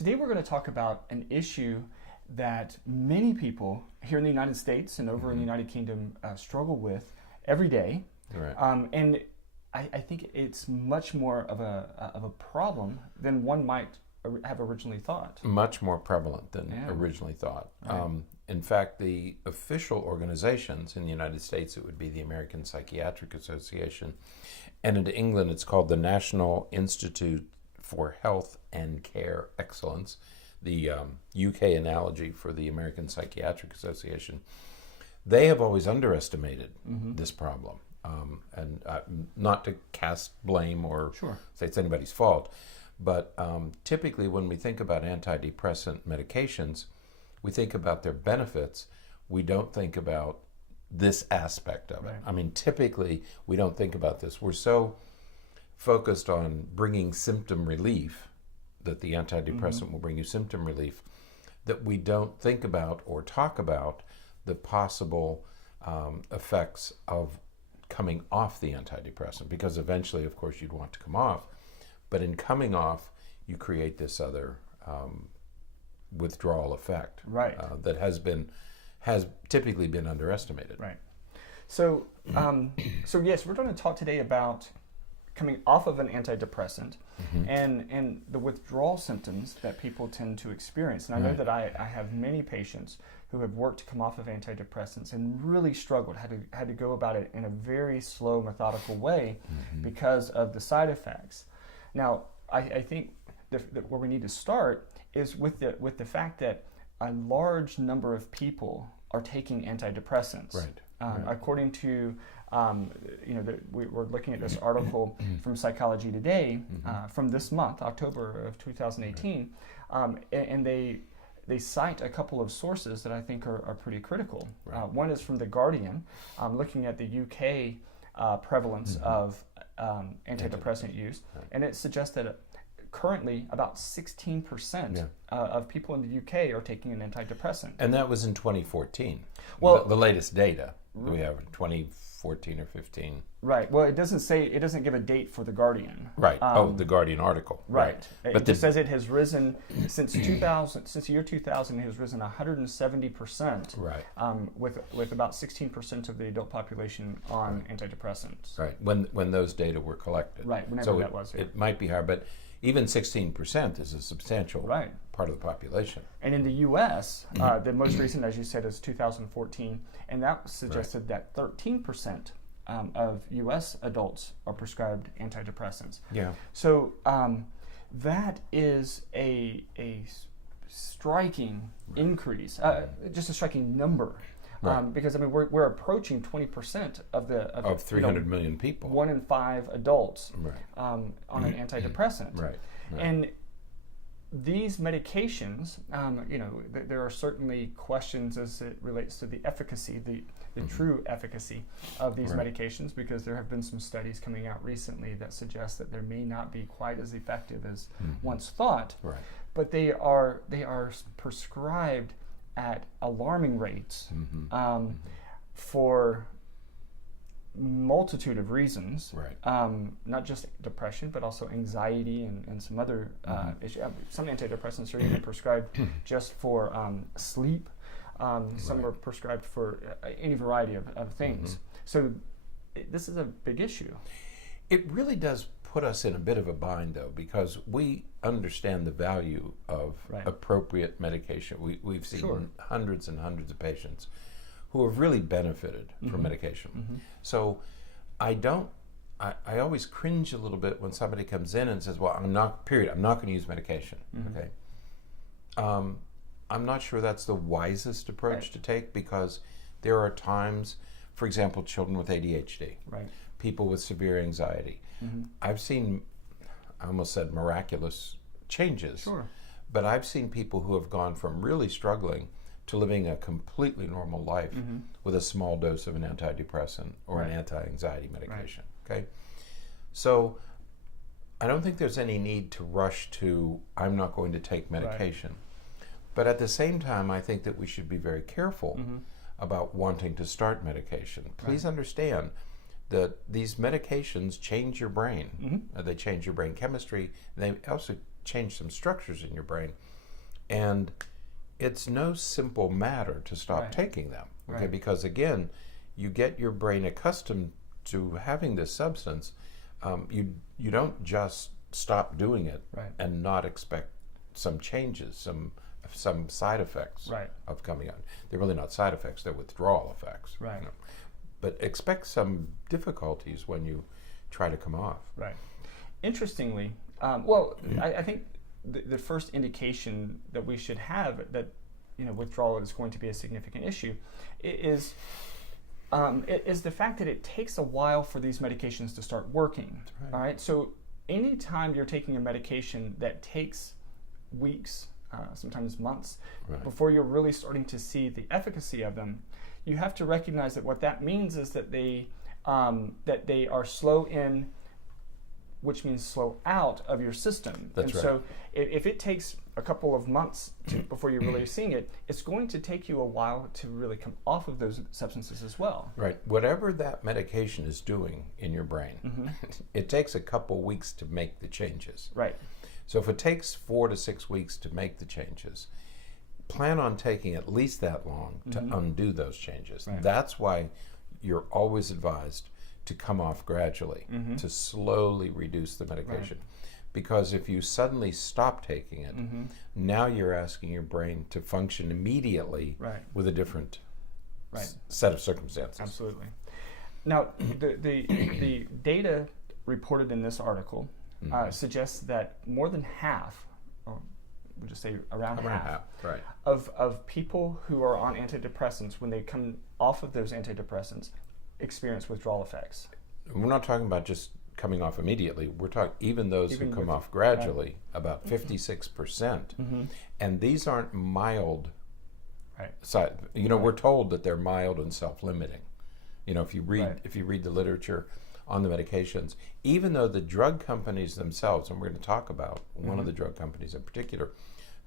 Today we're going to talk about an issue that many people here in the United States and over in the United Kingdom struggle with every day. Right. And I think it's much more of a problem than one might have originally thought. Much more prevalent than originally thought. Right. In fact, the official organizations in the United States, it would be the American Psychiatric Association, and in England it's called the National Institute for Health and Care Excellence, the UK analogy for the American Psychiatric Association. They have always underestimated this problem. And not to cast blame or say it's anybody's fault, but typically when we think about antidepressant medications, we think about their benefits. We don't think about this aspect of it. Right. I mean, typically we don't think about this. We're so focused on bringing symptom relief, that the antidepressant will bring you symptom relief, that we don't think about or talk about the possible effects of coming off the antidepressant, because eventually, of course, you'd want to come off. But in coming off, you create this other withdrawal effect, Right. That has typically been underestimated. Right. So, so yes, we're going to talk today about coming off of an antidepressant and the withdrawal symptoms that people tend to experience. And I know that I have many patients who have worked to come off of antidepressants and really struggled, had to go about it in a very slow, methodical way because of the side effects. Now, I think where we need to start is with the fact that a large number of people are taking antidepressants. Right. According to we're looking at this article from Psychology Today from this month, October of 2018, and they cite a couple of sources that I think are pretty critical. Right. One is from The Guardian, looking at the UK prevalence of antidepressant use, and it suggests that currently about 16% of people in the UK are taking an antidepressant. And that was in 2014. Well, the latest data we have in 2014 or 15. Right. Well, it doesn't give a date for The Guardian. Right. The Guardian article. Right. But it just says it has risen since 2000. Since the year 2000, it has risen 170%. Right. With about 16% of the adult population on antidepressants. Right. When those data were collected. Right. Whenever that was. It might be higher, but even 16% is a substantial part of the population. And in the U.S., the most recent, as you said, is 2014, and that suggested that 13% of U.S. adults are prescribed antidepressants. Yeah. So that is a striking increase, just a striking number. Right. Because I mean we're approaching 20% of 300 million people. 1 in 5 adults Right. on an antidepressant. Right. And these medications, there are certainly questions as it relates to the efficacy, the true efficacy of these medications, because there have been some studies coming out recently that suggest that they may not be quite as effective as once thought. Right. But they are prescribed at alarming rates for multitude of reasons, not just depression, but also anxiety and some other issues. Some antidepressants are even prescribed just for sleep. Some are prescribed for any variety of things. So this is a big issue. It really does put us in a bit of a bind, though, because we understand the value of appropriate medication. We've seen hundreds and hundreds of patients who have really benefited from medication. So I always cringe a little bit when somebody comes in and says, well, I'm not going to use medication. Okay. I'm not sure that's the wisest approach to take, because there are times, for example, children with ADHD, people with severe anxiety. I've seen, I almost said miraculous changes, but I've seen people who have gone from really struggling to living a completely normal life with a small dose of an antidepressant or an anti-anxiety medication. Okay, so I don't think there's any need to rush to, I'm not going to take medication. But at the same time, I think that we should be very careful about wanting to start medication. Please understand, that these medications change your brain. They change your brain chemistry. They also change some structures in your brain. And it's no simple matter to stop taking them, okay? Right. Because again, you get your brain accustomed to having this substance. You don't just stop doing it and not expect some changes, some side effects of coming out. They're really not side effects; they're withdrawal effects. Right. You know? But expect some difficulties when you try to come off. Right. Interestingly, I think the first indication that we should have that withdrawal is going to be a significant issue is the fact that it takes a while for these medications to start working. Right. All right. So anytime you're taking a medication that takes weeks, sometimes months, before you're really starting to see the efficacy of them, you have to recognize that what that means is that they are slow in, which means slow out of your system. That's right. So if it takes a couple of months before you're really seeing it, it's going to take you a while to really come off of those substances as well. Right. Whatever that medication is doing in your brain, it takes a couple weeks to make the changes. Right. So if it takes 4 to 6 weeks to make the changes, plan on taking at least that long to undo those changes. Right. That's why you're always advised to come off gradually, to slowly reduce the medication. Because if you suddenly stop taking it, now you're asking your brain to function immediately with a different set of circumstances. Absolutely. Now, the data reported in this article suggests that more than half, or we'll just say around half, of people who are on antidepressants, when they come off of those antidepressants, experience withdrawal effects. We're not talking about just coming off immediately. We're talking even those who come off gradually, about 56%. And these aren't mild. Side. We're told that they're mild and self-limiting. If you read the literature on the medications, even though the drug companies themselves, and we're going to talk about one of the drug companies in particular,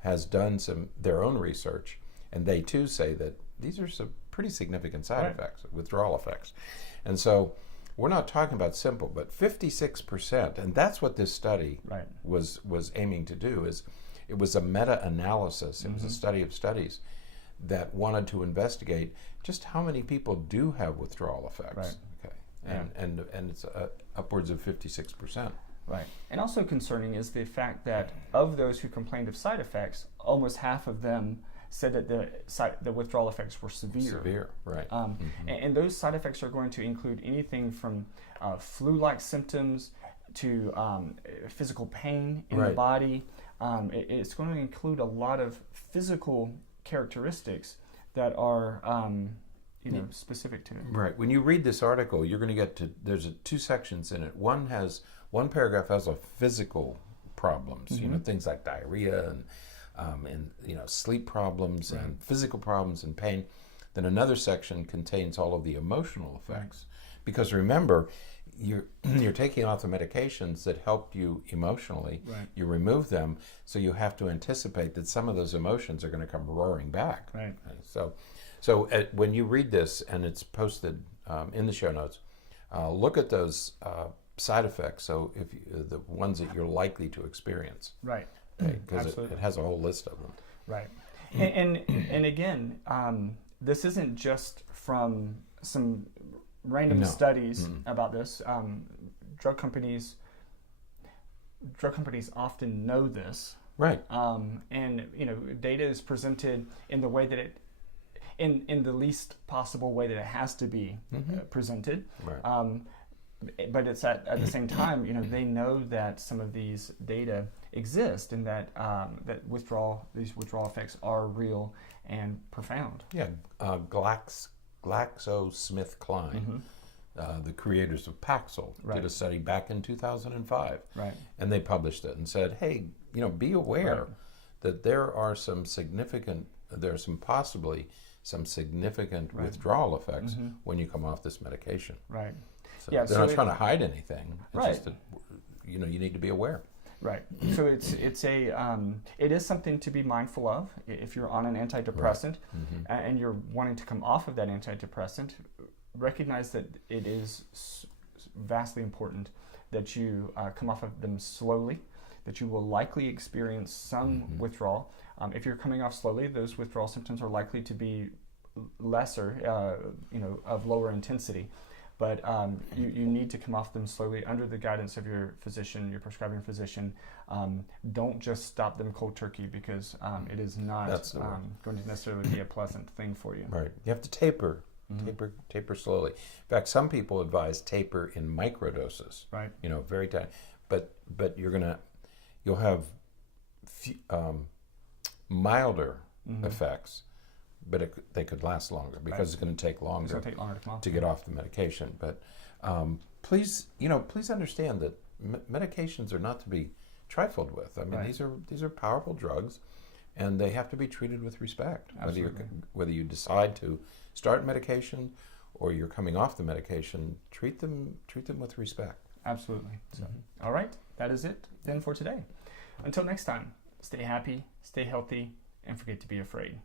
has done their own research, and they too say that these are some pretty significant side effects, withdrawal effects. And so we're not talking about simple, but 56%, and that's what this study was aiming to do. Is it was a meta-analysis. It was a study of studies that wanted to investigate just how many people do have withdrawal effects. Okay, and it's upwards of 56%. Right. And also concerning is the fact that of those who complained of side effects, almost half of them said that the withdrawal effects were severe. Severe, right. And those side effects are going to include anything from flu-like symptoms to physical pain in the body. It's going to include a lot of physical characteristics that are specific to it. Right. When you read this article, you're going to get to, there's 2 sections in it. One paragraph has a physical problems, things like diarrhea and sleep problems and physical problems and pain. Then another section contains all of the emotional effects. Because remember, you're taking off the medications that help you emotionally. You remove them, so you have to anticipate that some of those emotions are going to come roaring back. So when you read this, and it's posted in the show notes, look at those side effects. So if the ones that you're likely to experience. Because it has a whole list of them. And again, this isn't just from some random studies about this. Drug companies often know this. And data is presented in the way that it, in the least possible way that it has to be presented. But it's at the same time, they know that some of these data exist, and that these withdrawal effects are real and profound. GlaxoSmithKline, the creators of Paxil, did a study back in 2005, and they published it and said, hey, be aware that there are possibly some significant withdrawal effects when you come off this medication. So they're not trying to hide anything. It's just that you need to be aware. So it is something to be mindful of if you're on an antidepressant and you're wanting to come off of that antidepressant. Recognize that it is vastly important that you come off of them slowly, that you will likely experience some withdrawal. If you're coming off slowly, those withdrawal symptoms are likely to be lesser, of lower intensity. But you need to come off them slowly under the guidance of your physician, your prescribing physician. Don't just stop them cold turkey, because it is not going to necessarily be a pleasant thing for you. Right. You have to taper. Taper slowly. In fact, some people advise taper in microdoses. Right. Very tiny. But you'll have milder effects, but they could last longer, because it's going to take longer to get off the medication. But please understand that medications are not to be trifled with. I mean, these are powerful drugs, and they have to be treated with respect. Whether you decide to start medication or you're coming off the medication, treat them with respect. Absolutely. So, all right, that is it then for today. Until next time, stay happy, stay healthy, and forget to be afraid.